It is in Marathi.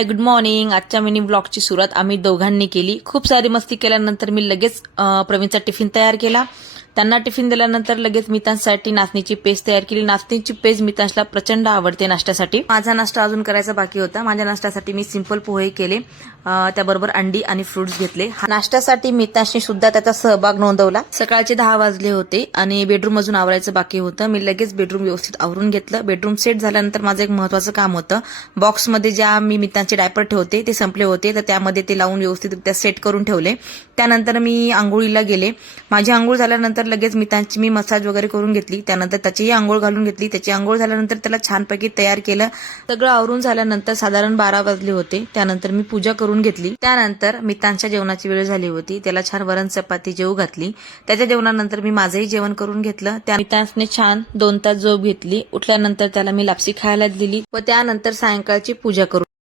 हाय, गुड मॉर्निंग. आजच्या मिनी ब्लॉगची सुरुवात आम्ही दोघांनी केली. खूप सारी मस्ती केल्यानंतर मी लगेच प्रवीणचा टिफिन तयार केला. त्यांना टिफिन दिल्यानंतर लगेच मितांसाठी नाचणीची पेस्ट तयार केली. नाचणीची पेस्ट मितांशला प्रचंड आवडते नाश्त्यासाठी. माझा नाश्ता अजून करायचा बाकी होता. माझ्या नाश्त्यासाठी मी सिंपल पोहे केले, त्याबरोबर अंडी आणि फ्रुट्स घेतले. नाश्त्यासाठी मितांशने सुद्धा त्याचा सहभाग नोंदवला. सकाळचे 10 वाजले होते आणि बेडरूम अजून आवरायचं बाकी होतं. मी लगेच बेडरूम व्यवस्थित आवरून घेतलं. बेडरूम सेट झाल्यानंतर माझं एक महत्वाचं काम होतं. बॉक्समध्ये ज्या मी मितांचे डायपर ठेवते ते संपले होते, तर त्यामध्ये ते लावून व्यवस्थितरित्या सेट करून ठेवले. त्यानंतर मी आंघोळीला गेले. माझी आंघोळ झाल्यानंतर लगेच मितांची मी मसाज वगैरे करून घेतली. त्यानंतर त्याचीही आंघोळ घालून घेतली. त्याची आंघोळ झाल्यानंतर त्याला छानपैकी तयार केलं. सगळं आवरून झाल्यानंतर साधारण 12 वाजले होते. त्यानंतर मी पूजा करून घेतली. त्यानंतर मितांच्या जेवणाची वेळ झाली होती. त्याला छान वरण चपाती जेवू घातली. त्याच्या जेवणानंतर मी माझंही जेवण करून घेतलं. त्या मितांशने छान 2 तास झोप घेतली. उठल्यानंतर त्याला मी लापसी खायला दिली व त्यानंतर सायंकाळची पूजा करून